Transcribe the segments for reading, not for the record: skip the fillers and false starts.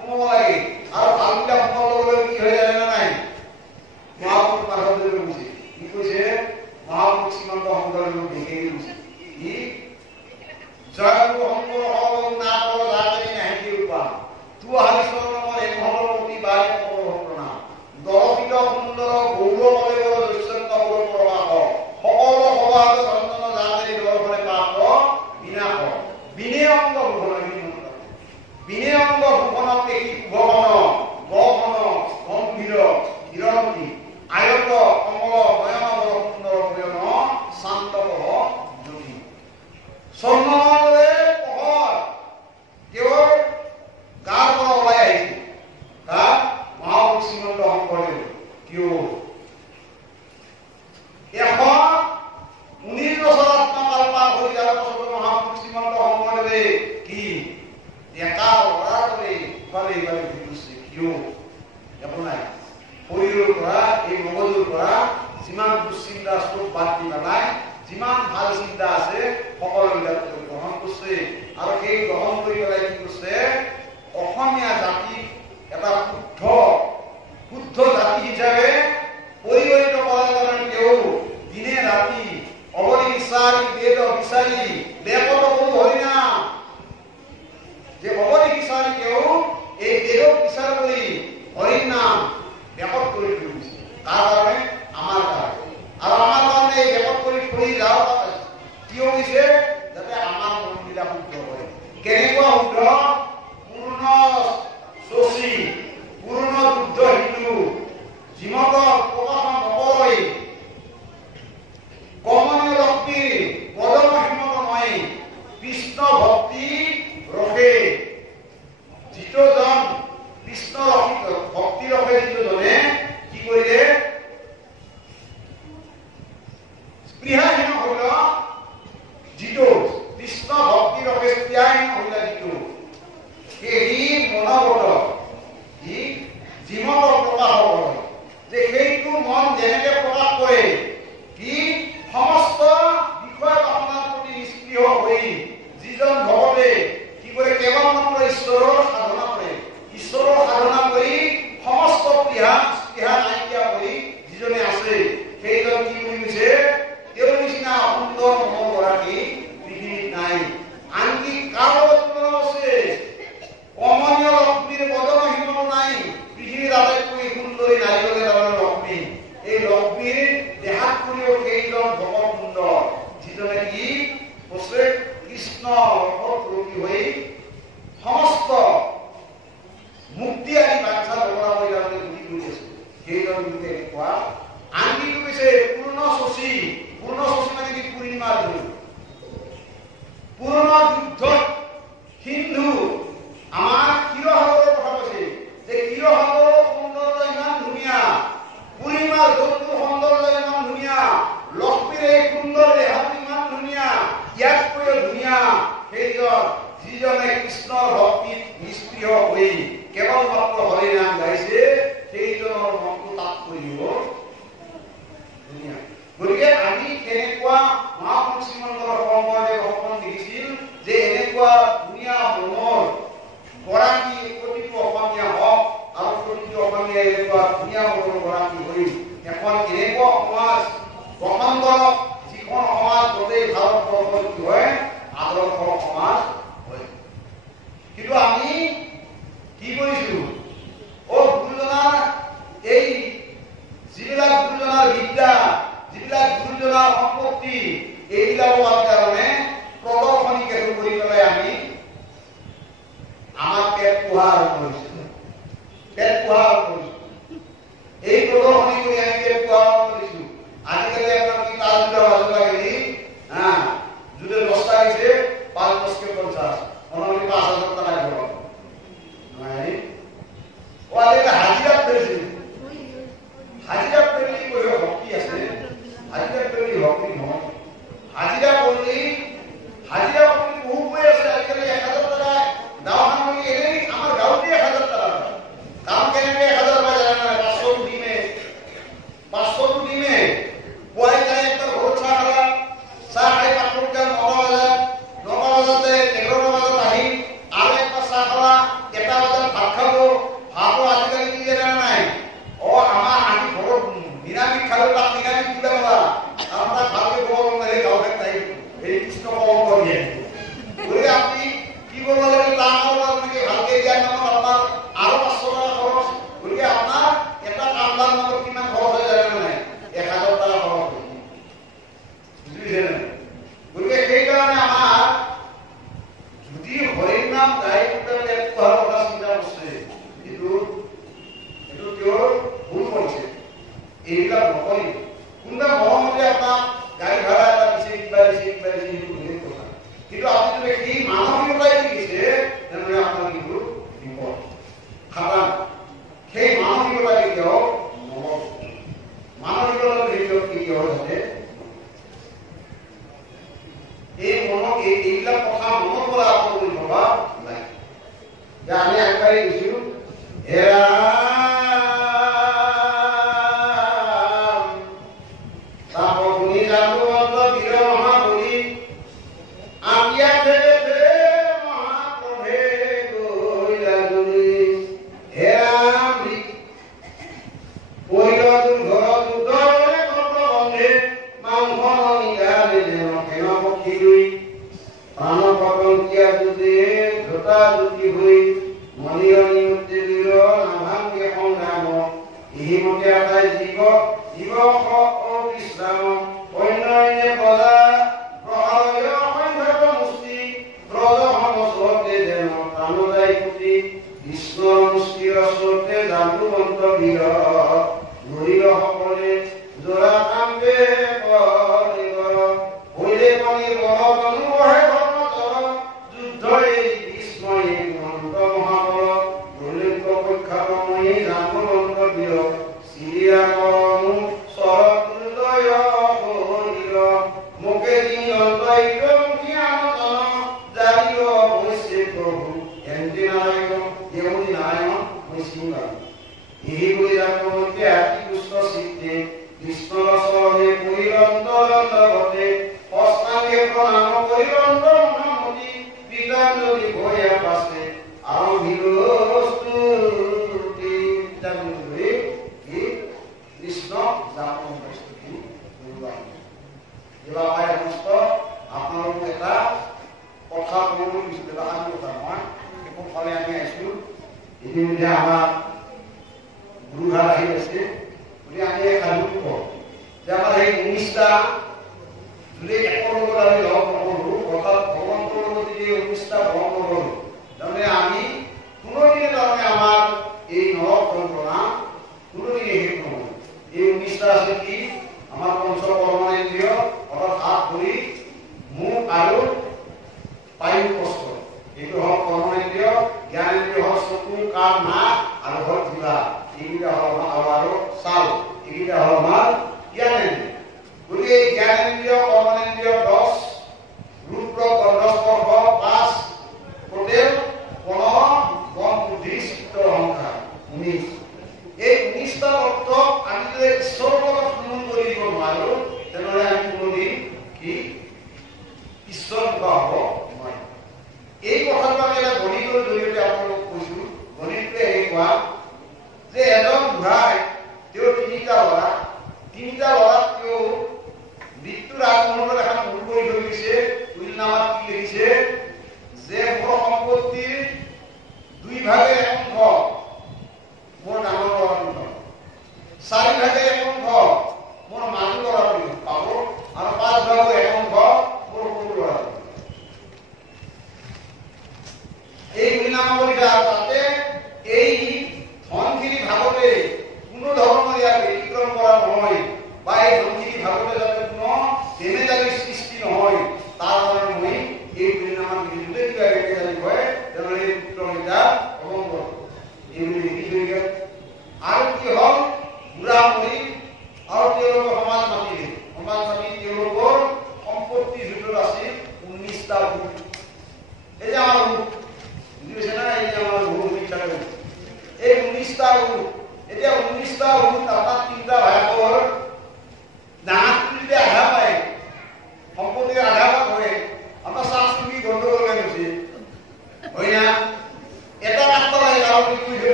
সোমাব লাগে আৰু ভালবিলাক সোমাবলৈ কি হৈ যায় না নাই মহাপুৰুষ মাধৱদেৱে বুজি কি কৈছে মহাপুৰুষ শ্ৰীমন্ত শংকৰদেৱে দেখি গৈছে কি জয়গুৰু শংকৰ হল নাম জাগৰি নাহি ৰূপা তু হৰিচৰণৰ এক ভগৱতী বাই প্ৰভুনা দৰপিত সুন্দৰ গৌৰৱ কলেবৰ দৈশ্যন্ত গৌৰৱ প্ৰবাহ সকলো সভাত চন্দন জাগৰি দৰ্শনে পাপ বিনাশ বিনে অংগ ভূষণ বিনে অংগ ভূষণক দেখি শুভঘন গহন গম্ভীৰ হিৰণী আয়ত কমল নয়ন বৰ সুন্দৰ নয়ন শান্ত জ্যোতি চন্দনৰে পোহৰ কেৱল গাৰ পৰা ওলাই আহিছে তাত মহাপুৰুষ শ্ৰীমন্ত শংকৰদেৱ কিয় 119 বছৰ আত্মকাল পাৰ হৈ যোৱাৰ পাছত মহাপুৰুষ শ্ৰীমন্ত শংকৰদেৱে কি ডেকা ল'ৰাটোৱে ইফালে ইফালে ঘূৰি গৈছে কিয় একো নাই শৰীৰৰ পৰা এই মগজুৰ পৰা যিমান দুশ্চিন্তা চব বাদ দি পেলাই যিমান ভাল চিন্তা আছে সকলোবিলাক গ্ৰহণ কৰিছে আৰু সেই গ্ৰহণ কৰি পেলাই কি কৰিছে অসমীয়া জাতিক এটা শুদ্ধ জাতি হিচাপে পৰিগণিত কৰাৰ কাৰণে তেওঁ দিনে ৰাতি অৱধি বিচাৰি বেদ বিচাৰি বেপত কোনো হৰিনাম যে অৱধি বিচাৰি তেওঁ এই বেদক বিচাৰ কৰি হৰিনাম বেপত কৰি তুলিছে তাৰ কাৰণে আমাৰ কাৰণে আৰু আমাৰ কাৰণে এই বেপত কৰি থৈ যাওক কিয় হৈছে যাতে আমাৰ মনবিলাক শুদ্ধ হয় কেনেকুৱা শুদ্ধ পূৰ্ণ শশী পূৰ্ণ শুদ্ধ হিন্দু জীৱনত প্ৰকাশন নকৰি কমনীয় লক্ষ্মী পদম হিমত নহয় কৃষ্ণ ভক্তি ৰখে যিটোজন কৃষ্ণ ভক্তি ৰখে যিটোজনে কি কৰিলে স্পৃহাহীন হল যিটো কৃষ্ণ ভক্তি ৰখে স্পৃহাহীন হল যিটো সেই মনোগত ই জীৱনত প্ৰকাশ কৰে যে সেইটো মন যেনেকে প্ৰকাশ কৰে কি সমস্ত বিষয় আপোনাৰ প্ৰতি নিষ্ক্ৰিয় হৈ যিজন ভগতে কি কৰে কেৱল মাত্ৰ ঈশ্বৰৰ সাধনা কৰে ঈশ্বৰৰ সাধনা কৰি সমস্ত স্পৃহা নাইকিয়া কৰি যিজনে আছে সেইজন কি কৰি গৈছে তেওঁৰ নিচিনা সুন্দৰ মনৰ গৰাকী পৃথিৱীত নাই আনকি কাৰো আছে কমনীয় লক্ষ্মীৰ বদন হিমত নাই পৃথিৱীৰ আটাইতকৈ সুন্দৰী নাৰীজনে তাৰমানে লক্ষ্মী এই লক্ষ্মীৰ দেহাত কৰিও সেইজন ভগৱ সুন্দৰ যিজনে কি কৈছে কৃষ্ণ ৰূপী হৈ সমস্ত মুক্তি আদি বাঞ্ছা লগা হৈ যাওঁতে বুজি কৰি আছে সেইজন লোকে এনেকুৱা আনকি কৈছে পূৰ্ণ শশী মানে কি পূৰ্ণিমাৰ জোন পূৰ্ণ যুদ্ধত সিন্ধু আমাৰ ক্ষীৰসাগৰৰ কথা কৈছে যে ক্ষীৰসাগৰৰ সৌন্দৰ্য ইমান ধুনীয়া পূৰ্ণিমাৰ জোনটোৰ সৌন্দৰ্য ইমান ধুনীয়া লক্ষ্মীৰ এই সুন্দৰ দেহাটো ইমান ধুনীয়া ইয়াতকৈও ধুনীয়া সেইজন যিজনে কৃষ্ণৰ ভক্তিত নিষ্ক্ৰিয় হৈ কেৱল মাত্ৰ হৰি নাম গাইছে সেইজনৰ মনটো তাত কৰিব ধুনীয়া গতিকে আমি কেনেকুৱা মহাপুৰুষ শ্ৰীমন্ত শংকৰদেৱ সপোন দেখিছিল যে এনেকুৱা ধুনীয়া মনৰ গৰাকী প্ৰতিটো অসমীয়া হওক আৰু প্ৰতিটো অসমীয়া এনেকুৱা ধুনীয়া মনৰ গৰাকী হৈ এখন এনেকুৱা সমাজ গঠন কৰক যিখন সমাজ গোটেই ভাৰতবৰ্ষত কি হয় আদৰ্শ সমাজ হয় কিন্তু আমি কি কৰিছো গুৰুজনাৰ এই যিবিলাক গুৰুজনাৰ বিদ্যা যিবিলাক গুৰুজনাৰ সম্পত্তি এইবিলাকৰ কাৰণে প্ৰদৰ্শনী কেতু কৰি পেলাই আমি আমাৰ পেট পোহা আৰম্ভ কৰিছো এই প্ৰদৰ্শনী কৰি আমি পেট পোহা আৰম্ভ কৰিছো আজিকালি আপোনাৰ কি তাল ভাজ লাগি যদি 10টা আহিছে 5-10কে 50 অনলি 5,000 টাকা দিব নাই হাজিৰা পেয়েছে হাজিৰা পেলি কই হকি আছে হাজিৰা পেলি হকি নহয় হাজিৰা কৰি বহু কই আছে আজিকালি 1000 টাকা দাওহান কৰি এনেই আমাৰ গাঁৱতে 1000 টাকা কাম কেনেকে 1000 টাকা জানা 500 দিনে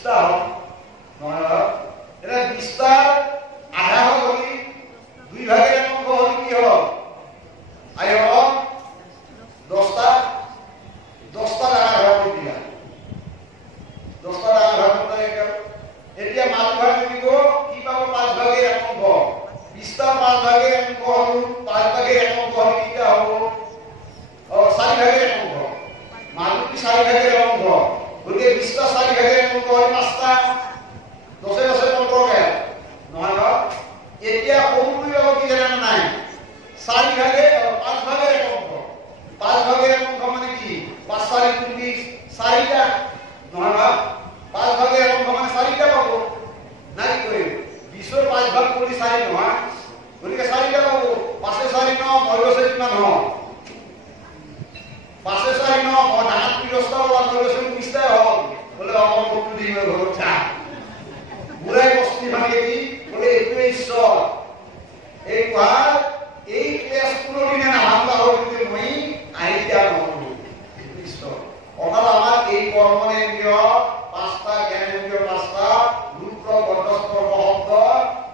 Está হয় 5টা 10 15 নহয় ন এতিয়া সৰুকৈ কি জানা নাই 4 ভাগে 5 ভাগে এক অংক 5 ভাগে এক অংক মানে কি 5 4 20 4টা নহয় ন 5 ভাগে এক অংক মানে 4টা পাব নাই কই 20 ৰ 5 ভাগ কৰি 4 নহয় গতিকে 4টা পাব 5 4 9 মই কৈছে কিমান হ 5 4 9 মই ডাঙৰ পিৰস্তা ওলা মই কৈছে 20টা হ'ল বলে অমৰ কত দিন ঘৰ চা বুড়াই বস্তি ভাঙে কি বলে এইটোৱে ঈশ্বৰ এই কোৱাৰ এই ক্লাস কোনো দিনে না ভাঙা হয় যদি মই আইডিয়া নকৰো ঈশ্বর অর্থাৎ আমার এই কর্মনেন্দ্রিয় 5টা জ্ঞানেন্দ্রিয় 5টা রূপ গন্ধস্থ শব্দ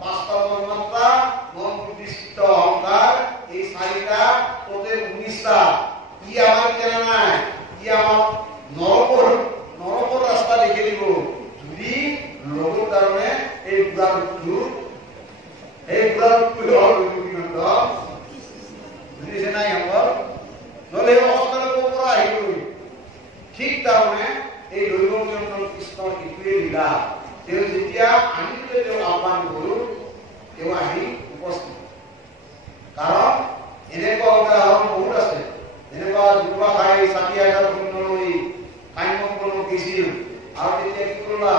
5টা তন্মাত্রা মন বুদ্ধি চিত্ত অহংকার এই 4টা তোতে 19টা ই আমার জানা নাই ই আমার নরকর রাস্তা লিখে দিব যদি লগৰ কাৰণে এই বুঢ়াটো হ'ল বিনন্দ বুজিছে নাই আমাৰ নহলে অৱস্থাৰ পৰা আহিব ঠিক তাৰমানে এই দৈব নিয়ন্ত্ৰণ কৃষ্ণৰ ইটোৱে লীলা তেওঁ যেতিয়া আমি তেওঁ আহ্বান কৰোঁ তেওঁ আহি উপস্থিত কাৰণ এনেকুৱা উদাহৰণ বহুত আছে যেনেকুৱা দুবা খাই 60,000 শূন্যলৈ কাইমকলক গেছিল আৰু তেতিয়া কি কৰিলা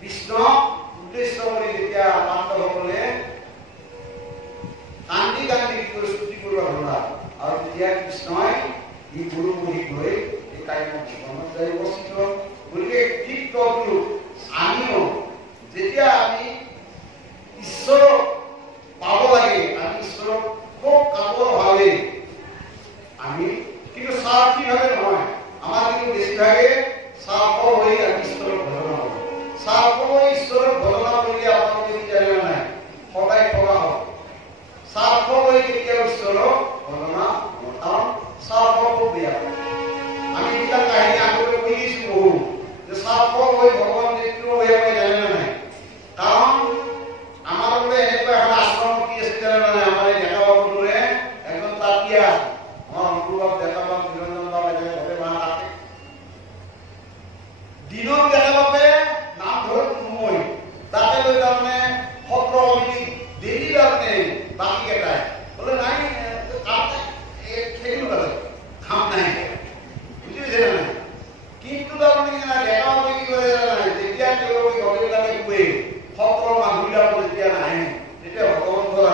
কৃষ্ণ উদ্দেশ্য কৰি যেতিয়া পাণ্ডৱসকলে কান্দি কান্দি স্তুতি কৰিব ধৰা আৰু তেতিয়া কৃষ্ণই ই গুৰু মুখি গৈ এই কাইমক জীৱনত যাই উপস্থিত গতিকে ঠিক তদু আমিও যেতিয়া আমি ঈশ্বৰক পাব লাগে আমি ঈশ্বৰক খুব কাপৰভাৱে আমি কিন্তু স্বাৰ্থীভাৱে নহয় আমাৰ কিন্তু বেছিভাগে স্বাৰ্থ হৈ আমি ঈশ্বৰক ভজনা কৰোঁ স্বাৰ্থ হৈ ঈশ্বৰক ভজনা কৰিলে আপোনালোকে কি জানে নাই সদায় ঠগা হ'ব স্বাৰ্থ হৈ কেতিয়াও ঈশ্বৰক ভজনা কাৰণ স্বাৰ্থ খুব বেয়া আমি এইবিলাক কাহিনী আগতে কৈ দিছোঁ বহু যে স্বাৰ্থ হৈ ভগৱান কেতিয়াও বেয়া পাই জানে নাই কাৰণ আমাৰ বোলে এনেকুৱা এখন আশ্ৰম কি আছে জানে নাই আমাৰ এই ডেকা বাবুটোৰে একজন তাতিয়া আমাৰ অনুভৱ দেখা পাম নিৰঞ্জন বাবা ঘৰে মা থাকে দিনত দেখা পাবে নাম ঘৰত নোমৈ তাতে লৈ তাৰমানে সত্ৰ কমিটি ডেইলি তাৰমানে বাকী কেইটাই বোলে নাই কাম খেলিব লাগে কাম নাই বুজি পাইছে নাই কিন্তু তাৰমানে ডেকা বাবুৱে কি কৰে নাই যেতিয়া তেওঁলোকে ঘৰবিলাকে শুৱে সত্ৰৰ মানুহবিলাকো যেতিয়া নাহে তেতিয়া ভগৱন্তৰ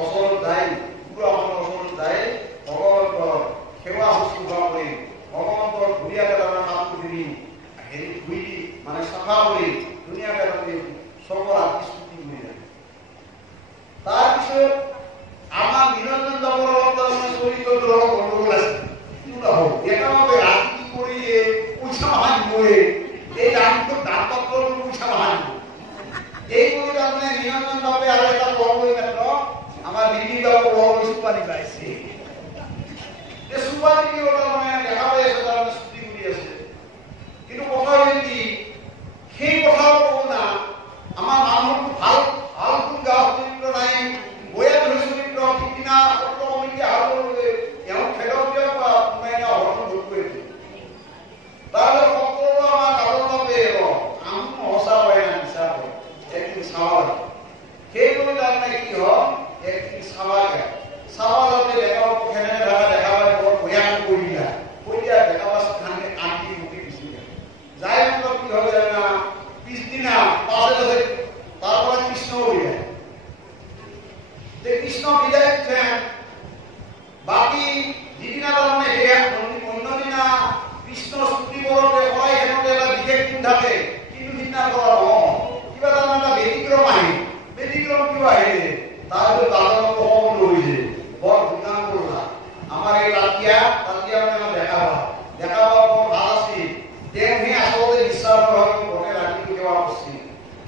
ওচৰত যায় পুৰা মানুহৰ ওচৰত যায় ভগৱন্তৰ সেৱা শুশ্ৰূষা কৰি ভগৱন্তৰ ধুনীয়াকে তাৰমানে কাপোৰ পিন্ধি হেৰি ধুই দি মানে চাফা কৰি ধুনীয়াকে তাৰমানে চবৰ আত্মস্তুতি কৰি যায় তাৰপিছত আমাৰ নিৰঞ্জন বাবুৰ লগত তাৰমানে চৰিত্ৰটোৰ লগত গণ্ডগোল আছে একেবাৰে ৰাতি কি কৰি পইচা মাহান গৈ এই দামটো দাম পত্ৰটো পইচা মাহান এই কৰি তাৰমানে নিৰঞ্জন বাবুৱে আৰু এটা লগ হৈ মাত্ৰ আমাৰ দিদি বাবু লগ হৈ চুপাৰি পাইছে এই চুপাৰি কি তাৰমানে দেখা পাই আছে তাৰমানে স্তুতি কৰি আছে কিন্তু কথা হ'ল কি সেই কথা ক'ব না আমাৰ মানুহটো ভাল ভাল কোন গাঁৱৰ চৰিত্ৰ নাই বয়া ধৰি চৰিত্ৰ সিদিনা সত্ৰ কমিটি আহোঁতে এওঁ খেদক দিয়ক বা কোনোবাই হৰণ ভোট কৰি দিয়ে তাৰপিছত সত্ৰৰ আমাৰ গাঁৱৰ বাবে আম সঁচা হয় না মিছা হয় একদিন চাবা সেইবোৰ তাৰমানে কি হ'ল একদিন চাবা যাওঁতে দেখা কেনেকৈ দেখা পাই বৰ ভয়ান কৰিলা কৈয়া দেখা পাছ খানে আনকি মুখি গুচি যায় যাই মতলব কি হয় জানা পিছদিনা পাছে তাৰ পৰা কৃষ্ণ হৈ যায় যে কৃষ্ণ বিদায় দিচ্ছেন বাকি যিদিনা তাৰমানে সেয়া অন্য দিনা কৃষ্ণ স্তুতি কৰোঁতে সদায় সেনেকৈ এটা বিশেষ দিন থাকে কিন্তু সিদিনা কৰা নহয় কিবা তাৰমানে এটা ব্যতিক্ৰম আহে ব্যতিক্ৰম কিয় আহিলে তাৰপিছত দাদাটো সকলো হৈছে বৰ ধুনীয়া কৰিলা আমাৰ এই তাতিয়া মানে দেখা পাওঁ বৰ ভাল আছিল তেওঁ সেই আচলতে বিশ্বাসভাৱে গোটেই ৰাতিটো সেৱা কৰিছিল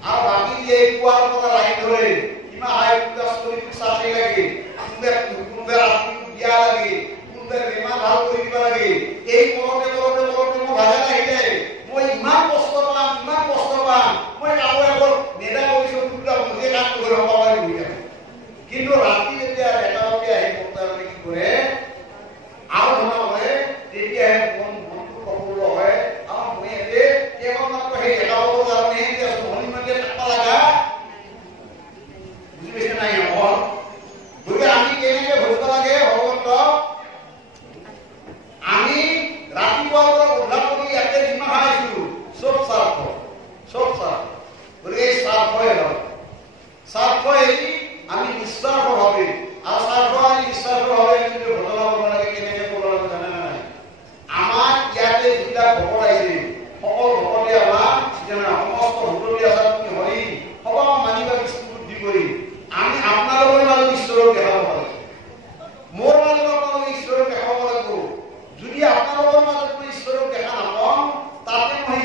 আৰু বাকী এই কোৱাৰ পৰা লাইন ধৰে ইমান হাই ষ্টৰিটো চাই লাগে কোনোবাই ৰাতি বিয়া লাগে কোনোবাই বেমাৰ ভাল কৰি দিব লাগে এই কৰোঁতে মোৰ ভাজা আহি যায় মই ইমান কষ্ট পাম মই কাৰো আগত নেদা কৰিছোঁ দুটা মুখে কাম কৰি হ'ব পাৰে কিন্তু ৰাতি যেতিয়া ডেকাকে আহি বক্তাজনে কি কৰে আৰু ধৰণৰ হয় তেতিয়াহে মনটো প্ৰফুল্ল হয় আৰু মই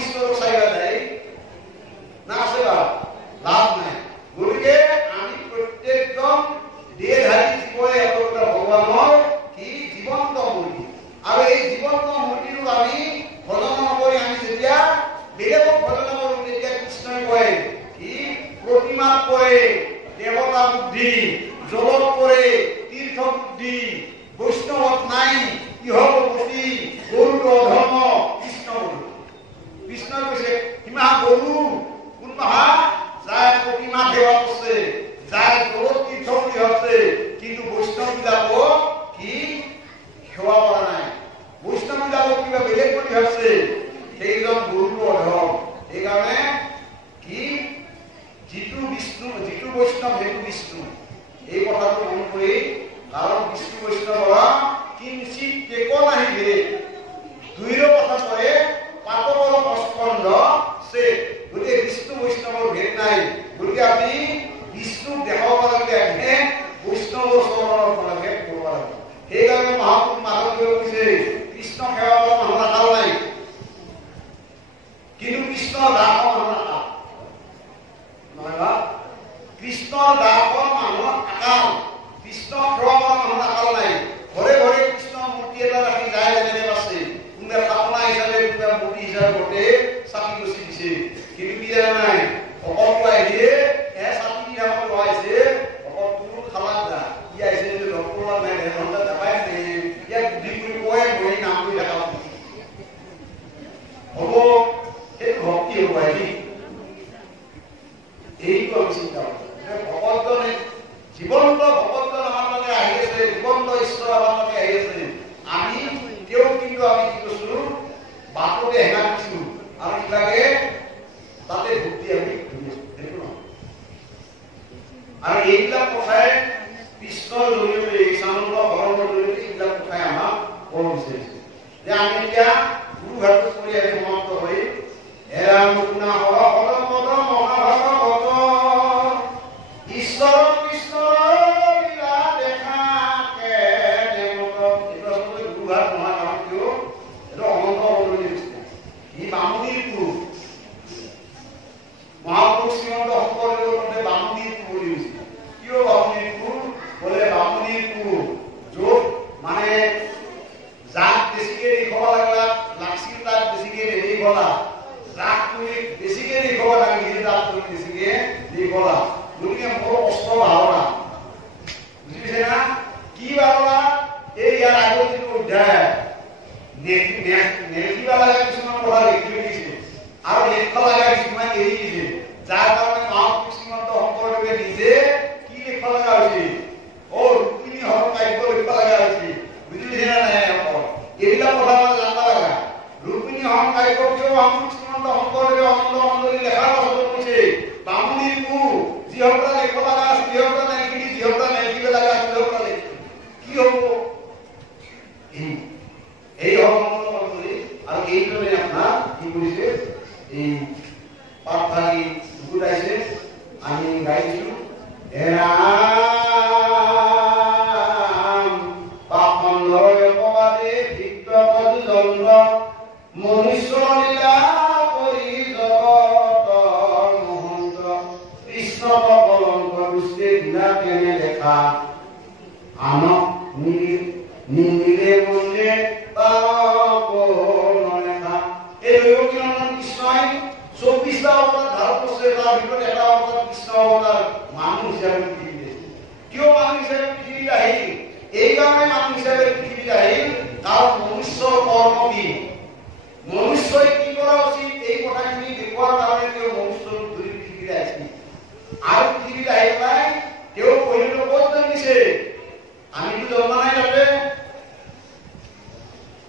ঈশ্বৰক চাইবা যায় না আছে বা লাভ নাই। গতিকে আমি প্ৰত্যেকজন দেহধাৰী জীৱই একোটা ভগৱানৰ কি জীৱন্ত মূৰ্তি, আৰু এই জীৱন্ত মূৰ্তিটোক আমি ভজন নকৰি আমি যেতিয়া বেলেগক ভজন কৰোঁ তেতিয়া কৃষ্ণই কয় কি প্ৰতিমাত পৰে দেৱতা বুদ্ধি, জলত পৰে তীৰ্থ বুদ্ধি, বৈষ্ণৱত নাই ইহৰ গতি, গৰুৰ অধৰ্ম কৃষ্ণ গৰু। কৃষ্ণই কৈছে সীমা গৰু কোন মহা যায় প্ৰতিমা সেৱা কৰছে, যায় জগৎ তীৰ্থ বুলি হচ্ছে, কিন্তু বৈষ্ণৱ বিলাকক কি সেৱা কৰা নাই। বৈষ্ণৱ বিলাকক কিবা বেলেগ বুলি হচ্ছে, সেইজন গুৰুৰ অধম। সেইকাৰণে কি যিটো বিষ্ণু যিটো বৈষ্ণৱ সেইটো বিষ্ণু, এই কথাটো মন কৰি, কাৰণ বিষ্ণু বৈষ্ণৱৰ কিঞ্চিত টেকো নাহিলে দুইৰো কথা কয় পাতকৰ পস্কন্ধ সে। গতিকে বিষ্ণু বৈষ্ণৱৰ ভেদ নাই। গতিকে আমি বিষ্ণুক দেখাব লাগে আহে বৈষ্ণৱৰ চৰণৰ পৰা ভেদ কৰিব লাগে। সেইকাৰণে মহাপুৰুষ মাধৱদেৱে কৈছে কৃষ্ণ সেৱা কৰা মানুহ আকাল নাই, কিন্তু কৃষ্ণ দাসৰ মানুহ আকাল নহয় বা কৃষ্ণ দাসৰ মানুহ আকাল, কৃষ্ণ সেৱা কৰা মানুহ আকাল নাই। ঘৰে ঘৰে কৃষ্ণ মূৰ্তি এটা ৰাখি যায় যেনে আছে, কোনোবা থাপনা হিচাপে কোনোবা মূৰ্তি হিচাপে গোটে চাকি গছি দিছে, কিন্তু কি জানা নাই ভকতটো আহিলে চাকি দিয়া লগাইছে, ভকতটো খালাত যা ই আহিছে যদি ডক্টৰ নাই ঘণ্টা যাবাই নাই ইয়াক বুদ্ধি কৰি কয় মই নাম কৰি দেখা হ'ব, সেইটো ভক্তি হ'ব আহি। এইটো আমি চিন্তা কৰোঁ ভকতজনে জীৱন্ত ভকতজন আমাৰ বাবে আহি আছে, জীৱন্ত ঈশ্বৰ আমাৰ বাবে আহি আছে। আমি তেওঁ কিন্তু আমি কি কৈছো বাটতে হেঙা দিছো আৰু কিবাকে তাতে ভক্তি আমি সেইটো নহয়। আৰু এইবিলাক কথাই কৃষ্ণৰ জৰিয়তে ইচ্ছানন্দ ভগৱানৰ জৰিয়তে এইবিলাক কথাই আমাক ক'ব বিচাৰিছে যে আমি এতিয়া গুৰু ঘাটত কৰি আমি সমাপ্ত হৈ এৰা মুকুনা হৰপদ মহাভাগৱত ঈশ্বৰ কৃষ্ণৰ লীলা দেখাকে দেৱত। এইটো আচলতে গুৰু ঘাট নহয়, কাৰণ কিয় এইটো অনন্ত মণ্ডলী হৈছে, ই বামুণীৰ পুৰুষ। মহাপুৰুষ শ্ৰীমন্ত শংকৰদেৱৰ মতে বামুণীৰ পুৰুষ হৈছে। কিয় বামুণীৰ পুৰুষ বোলে বামুণীৰ পুৰুষ য'ত মানে জাক বেছিকে দেখুৱাব লাগলা লাগছিল তাক বেছিকে নেদেখলা, জাক তুমি বেছিকে দেখুৱাব লাগিছিল তাক তুমি বেছিকে দেখুৱালা। গতিকে মোৰ কষ্ট ভাৱনা বুজিছে না কি ভাৱনা, এই ইয়াৰ আগত যিটো অধ্যায় নেলিখিব লগা কিছুমান কথা লিখি দিছে আৰু লিখিব লগা কিছুমান এৰি দিছে, যাৰ কাৰণে মহাপুৰুষ শ্ৰীমন্ত শংকৰদেৱে নিজে কি লিখিব লগা হৈছিল, ৰুক্মিণী হৰণ কাব্য লিখিব লগা হৈছিল। বুজিছে না নাই এইবিলাক কথা জানিব লগা। ৰুক্মিণী হৰণ কাব্য কিয় মহাপুৰুষ শ্ৰীমন্ত শংকৰদেৱে অনন্ত মণ্ডলী লেখাৰ পাছত কৈছে বামুণীৰ পুৰুষ যিসকলে লিখিব লগা আছে সিহঁতে নেলিখি, যিসকলে নেলিখিব লগা আছে সিহঁতে কি হ'ব এই অনন্ত মণ্ডলী। আৰু এইজনে আপোনাৰ কি কৰিছে এই পাঠভাগী গুটাইছে, আমি গাইছো মনুষ্য লীলা কৰি জগতৰ মহন্ত কৃষ্ণ কলংক দুষ্টে দিলা কেনে দেখা আনক নিমিলে মন্দিৰে নলেখা। এই দৈৱকীনন্দন কৃষ্ণই 24টা অৱতাৰ ধাৰণ কৰিছে, তাৰ ভিতৰত এটা অৱতাৰ কৃষ্ণ অৱতাৰ মানুহ হিচাপে পৃথিৱীত। কিয় মানুহ হিচাপে পৃথিৱীত আহিল? এইকাৰণে মানুহ হিচাপে পৃথিৱীত আহিল কাৰণ মনুষ্যৰ কৰ্ম কি, মনুষ্যই কি কৰা উচিত এই কথাখিনি দেখুৱাৰ কাৰণে তেওঁ মনুষ্য ধৰি পৃথিৱীত আহিছিল। আৰু পৃথিৱীত আহি পেলাই তেওঁ পহিলো ক'ত জন্মিছে? আমিতো জন্ম নাই তাতে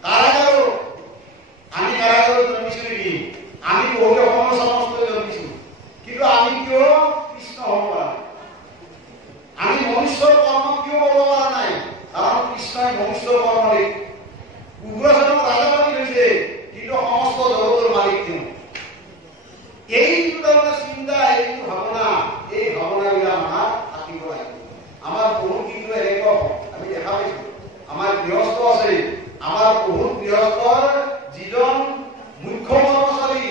কাৰাগাৰো, আমি কাৰাগাৰত জন্মিছো নেকি? আমি বহুতে অসমৰ সমষ্টিত জন্মিছো, কিন্তু আমি কিয় কৃষ্ণ হ'ব পৰা নাই? আমি মনুষ্যৰ কৰ্ম কিয় কৰিব পৰা নাই? কাৰণ কৃষ্ণই মনুষ্যৰ কৰ্ম উগ্ৰচেনক ৰাজা বানি হৈছে, কিন্তু সমস্ত জগতৰ মালিক তেওঁ। এইটো তাৰমানে চিন্তা, এইটো ভাৱনা, এই ভাৱনাবিলাক আমাৰ থাকিব লাগিব। আমাৰ বহুত কিন্তু এনেকুৱা আমি দেখা পাইছো, আমাৰ গৃহস্থ আছে, আমাৰ বহুত গৃহস্থৰ যিজন মুখ্য কৰ্মচাৰী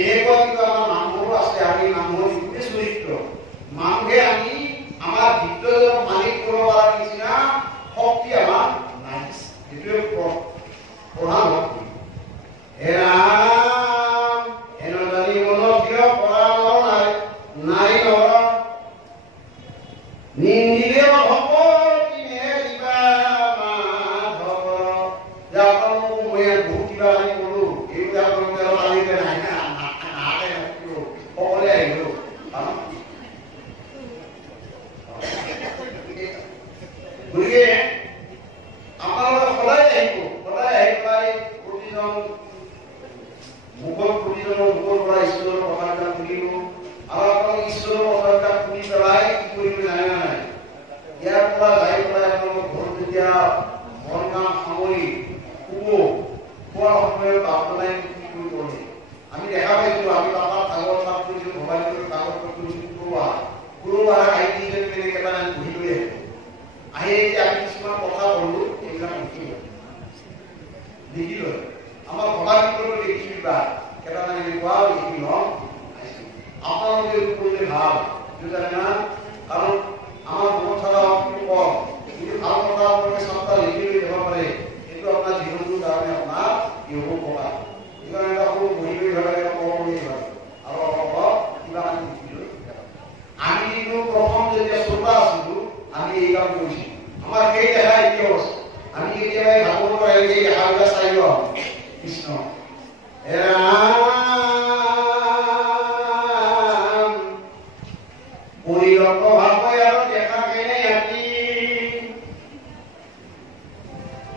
এনেকুৱা কিন্তু আমাৰ মানুহৰো আছে। আমি মানুহৰ যিটো চৰিত্ৰ মানুহে আমি আমাৰ ভিতৰৰ মালিক কৰিব পৰা নিচিনা শক্তি আমাৰ নাই। এইটোৱে প্ৰধান শক্তি। এৰাম এনেদৰে মনত কিয় কৰা নাই নাই নৰ নিন্দিলেও হ'ব কিনে দিবা মাধৱ যাওঁ মই বহুত কিবা আমি কৰো এইবিলাক আনিলে নাই না নাহে নকৰো সকলোৱে আহিলো গতিকে আপোনালোকে সদায় আহিব প্ৰতিজন প্ৰতিজনৰ মুখৰ পৰা ঈশ্বৰৰ কথাবিলাক শুনিব আৰু আপোনালোকে ঈশ্বৰৰ কথাবিলাক শুনি পেলাই কি কৰিব জানে নাই ইয়াৰ পৰা যাই পেলাই আপোনালোকৰ ঘৰত যেতিয়া মন কাম সামৰি শুব খোৱাৰ সময়ত আপোনালোকে কি কৰিব আমি দেখা পাইছিলো আমি আমাৰ কাগজ পাত কৰিছিলো মোবাইলৰ কাগজ পাত কৰিছিলো পুৰুষাৰ আহি কেইটা বহি লৈ আহি এতিয়া আমি কিছুমান কথা কলো এইবিলাক লিখি লৈ আমাৰ সমাজৰ দেখিবা কেইটামান এনেকুৱা লিখি লওঁ আপোনালোকে কৰিলে ভাল জানে না কাৰণ আমাৰ মন থকা কম কিন্তু ভাল কথা আপোনালোকে সপ্তাহ লিখি লৈ যাব পাৰে এইটো আপোনাৰ জীৱনটোৰ কাৰণে আপোনাৰ কি হ'ব ক'বা সেইকাৰণে এটা সৰু বহি লৈ ভাল লাগে কম বুলি ভাল আৰু অলপ কিবা আমি লিখি লৈ আমি কিন্তু প্ৰথম যেতিয়া শ্ৰোতা আছিলো আমি এই কাম কৰিছিলো আমাৰ সেই দেখা এতিয়াও আছে আমি কেতিয়াবা ভাগৰ পৰা এই দেখাবিলাক চাই লওঁ কৃষ্ণ এৰাম পৰিলক্ষ ভাৱে আৰু দেখা কেনে আতি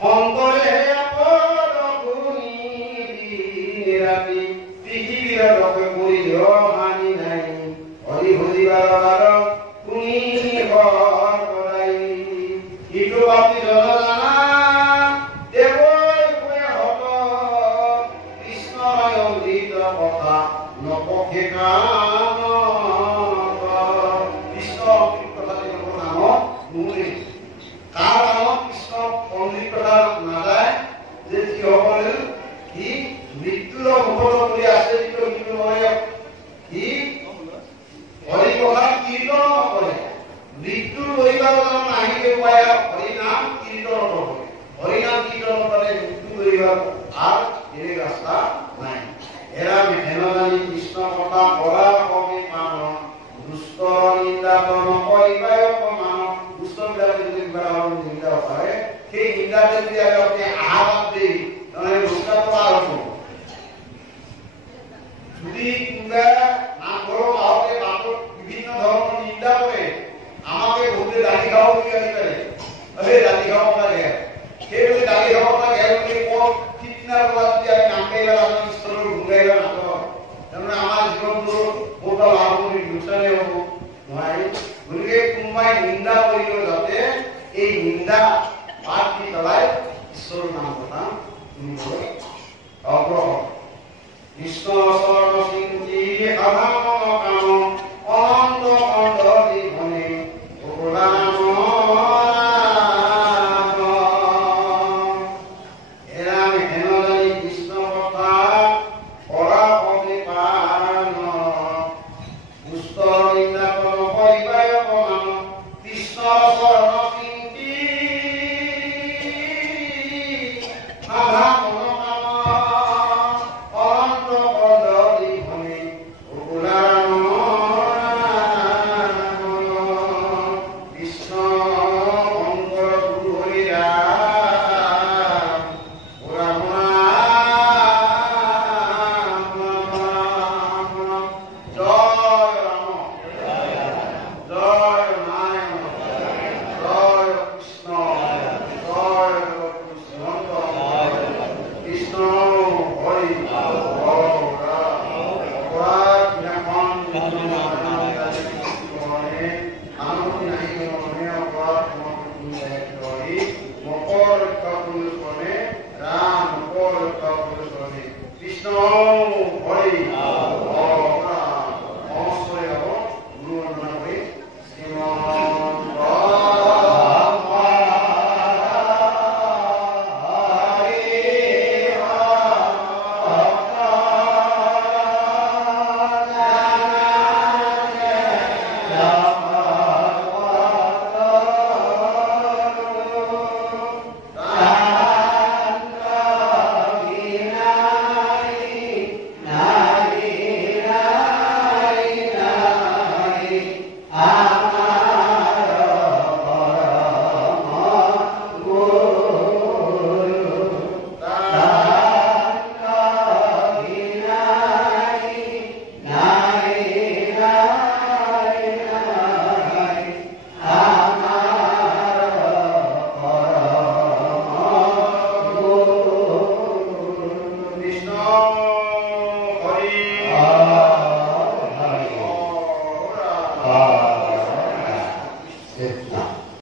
শংকৰে ৰাতি পৃথিৱীৰ লোকে কৰিলেও হানি নাই হৰি ভজিবাৰ তুমি ঘৰ কৰাই ইটো বাপি জনজানা কথা নপক্ষে কাম কৃষ্ণ কথা নামত নুশুনে তাৰ নামত কৃষ্ণ পণ্ডিত কথা নাযায় যে যিসকলে সি মৃত্যুৰ মুখত কৰি আছে যিটো নহয় সি হৰি কথা কীৰ্তন নকৰে মৃত্যুৰ পৰিবাৰ আহিলে পায় হৰি নাম কীৰ্তন নকৰে হৰি নাম কীৰ্তন নকৰে মৃত্যু পৰিবাৰ আৰ এই ৰাস্তা নাই এৰাম হেনজানি কৃষ্ণ কথা পড়া কমে মান দুষ্ট নিন্দা নকৰিবায় অপমান দুষ্ট বিলাকে যদি নিন্দা কৰে সেই নিন্দাতে যদি আপুনি আঘাত দেই নহলে দুষ্টা পৰা হ'ব যদি কোনোবা নামঘৰৰ আহোঁতে বাটত বিভিন্ন ধৰণৰ নিন্দা কৰে আমাকে বহুতে দালি খাব বুলি আহি পাৰে সেই দালি খাব লাগে সেই বুলি দালি খাব লাগে বুলি কওঁ কিতনাৰ পৰা যদি আমি নাম গাইবা আমি ঈশ্বৰৰ গুণ গাইবা নাযাওঁ তাৰমানে আমাৰ জীৱনটো বহুত লাভ কৰি লোকচানে হ'ব নোৱাৰি গতিকে কোনোবাই নিন্দা কৰিলেও যাতে এই নিন্দা বাদ দি পেলাই ঈশ্বৰৰ নাম কথা শুনিবলৈ অগ্ৰসৰ কৃষ্ণ চৰণ চিন্তি সাধাৰণ কাম অনন্ত খণ্ড দীঘনে Krishna